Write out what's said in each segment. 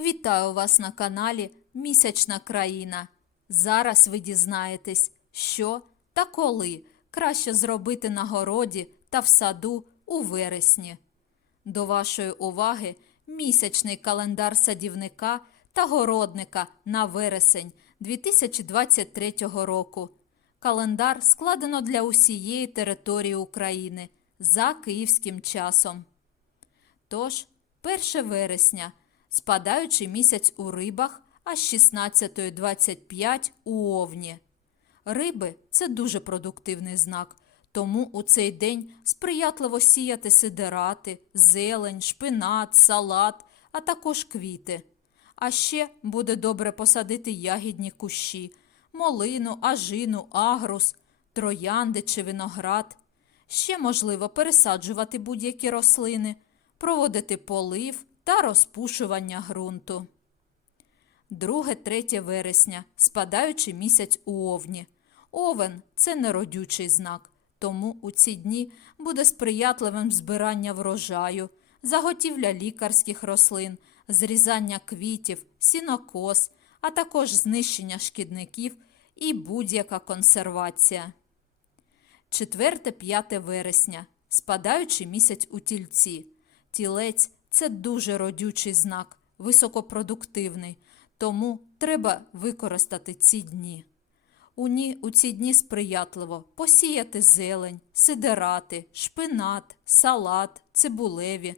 Вітаю вас на каналі Місячна країна. Зараз ви дізнаєтесь, що та коли краще зробити на городі та в саду у вересні. До вашої уваги місячний календар садівника та городника на вересень 2023 року. Календар складено для усієї території України за київським часом. Тож, 1 вересня, спадаючий місяць у рибах, а з 16.25 у овні. Риби це дуже продуктивний знак, тому у цей день сприятливо сіяти сидерати, зелень, шпинат, салат, а також квіти. А ще буде добре посадити ягідні кущі, молину, ажину, агрус, троянди чи виноград. Ще можливо пересаджувати будь-які рослини, проводити полив та розпушування ґрунту. 2-3 вересня, спадаючий місяць у овні. Овен це неродючий знак, тому у ці дні буде сприятливим збирання врожаю, заготівля лікарських рослин, зрізання квітів, сінокос, а також знищення шкідників і будь-яка консервація. 4-5 вересня, спадаючий місяць у тільці. Тілець це дуже родючий знак, високопродуктивний, тому треба використати ці дні. У, ні, у ці дні сприятливо посіяти зелень, сидерати, шпинат, салат, цибулеві,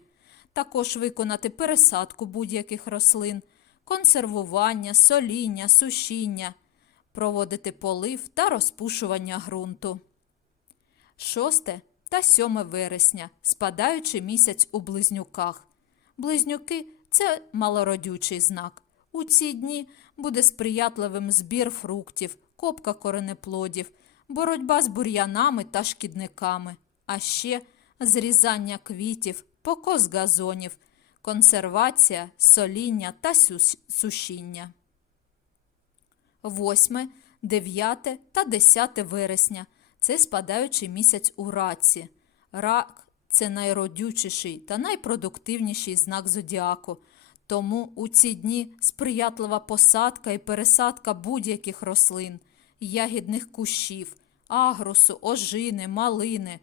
також виконати пересадку будь-яких рослин, консервування, соління, сушіння, проводити полив та розпушування ґрунту. 6 та 7 вересня, спадаючий місяць у близнюках. Близнюки це малородючий знак. У ці дні буде сприятливим збір фруктів, копка коренеплодів, боротьба з бур'янами та шкідниками, а ще зрізання квітів, покос газонів, консервація, соління та сушіння. 8, 9 та 10 вересня це спадаючий місяць у раці. Рак це найродючіший та найпродуктивніший знак зодіаку. Тому у ці дні сприятлива посадка і пересадка будь-яких рослин, ягідних кущів, агрусу, ожини, малини,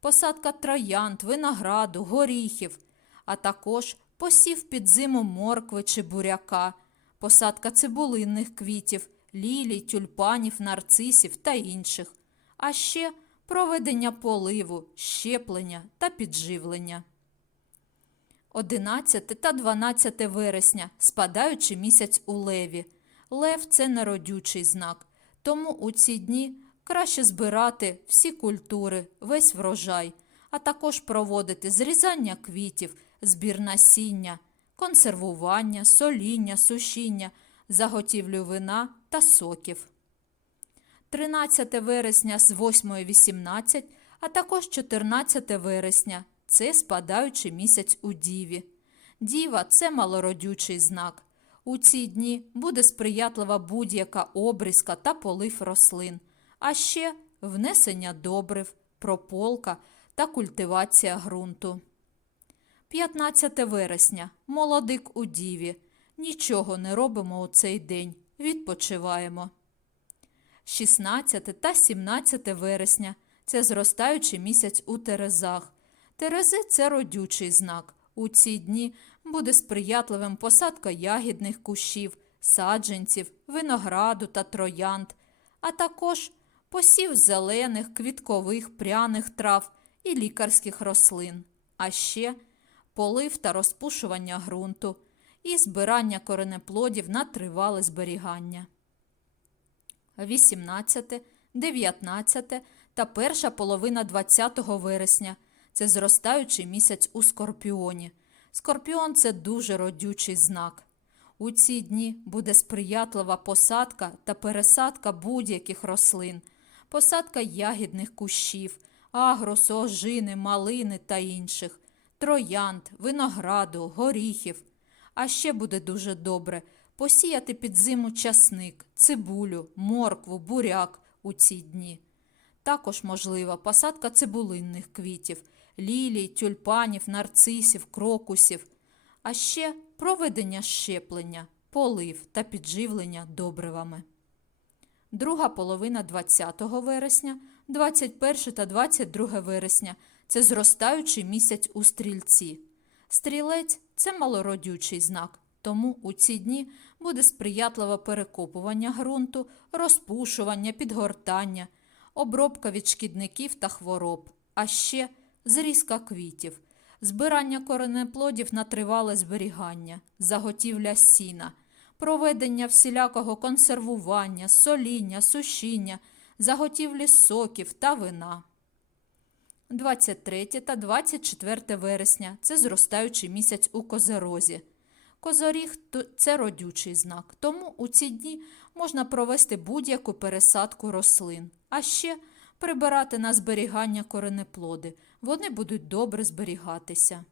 посадка троянд, винограду, горіхів, а також посів під зиму моркви чи буряка, посадка цибулинних квітів, лілій, тюльпанів, нарцисів та інших, а ще проведення поливу, щеплення та підживлення. 11 та 12 вересня, спадаючий місяць у леві. Лев це народючий знак, тому у ці дні краще збирати всі культури, весь врожай, а також проводити зрізання квітів, збір насіння, консервування, соління, сушіння, заготівлю вина та соків. 13 вересня з 8.18, а також 14 вересня це спадаючий місяць у Діві. Діва це малородючий знак. У ці дні буде сприятлива будь-яка обрізка та полив рослин, а ще внесення добрив, прополка та культивація ґрунту. 15 вересня. Молодик у Діві. Нічого не робимо у цей день. Відпочиваємо. 16 та 17 вересня це зростаючий місяць у Терезах. Терези це родючий знак. У ці дні буде сприятливим посадка ягідних кущів, саджанців, винограду та троянд, а також посів зелених, квіткових, пряних трав і лікарських рослин, а ще полив та розпушування ґрунту і збирання коренеплодів на тривале зберігання. 18, 19 та перша половина 20 вересня це зростаючий місяць у скорпіоні. Скорпіон це дуже родючий знак. У ці дні буде сприятлива посадка та пересадка будь-яких рослин, посадка ягідних кущів, агросу, ожини, малини та інших, троянд, винограду, горіхів. А ще буде дуже добре посіяти під зиму часник, цибулю, моркву, буряк у ці дні. Також можлива посадка цибулинних квітів, лілій, тюльпанів, нарцисів, крокусів, а ще проведення щеплення, полив та підживлення добривами. Друга половина 20 вересня, 21 та 22 вересня це зростаючий місяць у стрільці. Стрілець це малородючий знак, тому у ці дні буде сприятливе перекопування ґрунту, розпушування, підгортання, обробка від шкідників та хвороб, а ще зрізка квітів, збирання коренеплодів на тривале зберігання, заготівля сіна, проведення всілякого консервування, соління, сушіння, заготівлі соків та вина. 23 та 24 вересня це зростаючий місяць у козерозі. Козоріг це родючий знак, тому у ці дні можна провести будь-яку пересадку рослин, а ще прибирати на зберігання коренеплоди. Вони будуть добре зберігатися.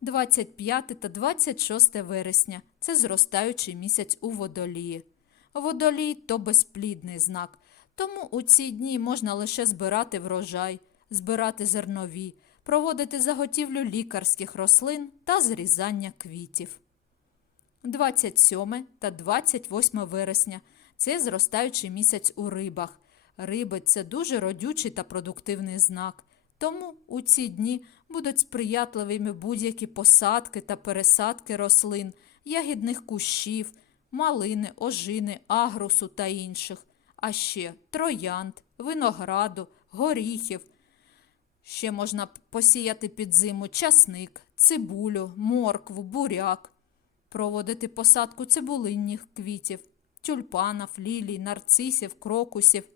25 та 26 вересня це зростаючий місяць у водолії. Водолій то безплідний знак, тому у ці дні можна лише збирати врожай, збирати зернові, проводити заготівлю лікарських рослин та зрізання квітів. 27 та 28 вересня це зростаючий місяць у рибах. Риби це дуже родючий та продуктивний знак. Тому у ці дні будуть сприятливими будь-які посадки та пересадки рослин, ягідних кущів, малини, ожини, агрусу та інших, а ще троянд, винограду, горіхів. Ще можна посіяти під зиму часник, цибулю, моркву, буряк, проводити посадку цибулинних квітів, тюльпанів, лілій, нарцисів, крокусів.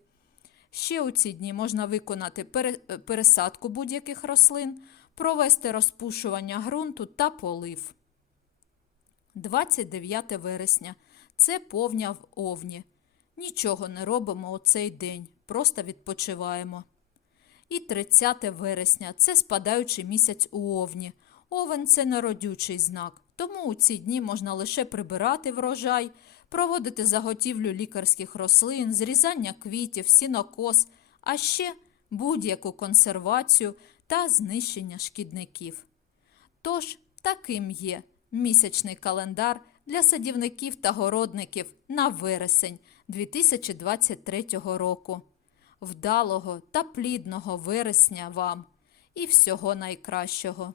Ще у ці дні можна виконати е, пересадку будь-яких рослин, провести розпушування ґрунту та полив. 29 вересня це повня в овні. Нічого не робимо у цей день, просто відпочиваємо. І 30 вересня це спадаючий місяць у овні. Овен це народючий знак, тому у ці дні можна лише прибирати врожай, проводити заготівлю лікарських рослин, зрізання квітів, сінокос, а ще будь-яку консервацію та знищення шкідників. Тож таким є місячний календар для садівників та городників на вересень 2023 року. Вдалого та плідного вересня вам і всього найкращого.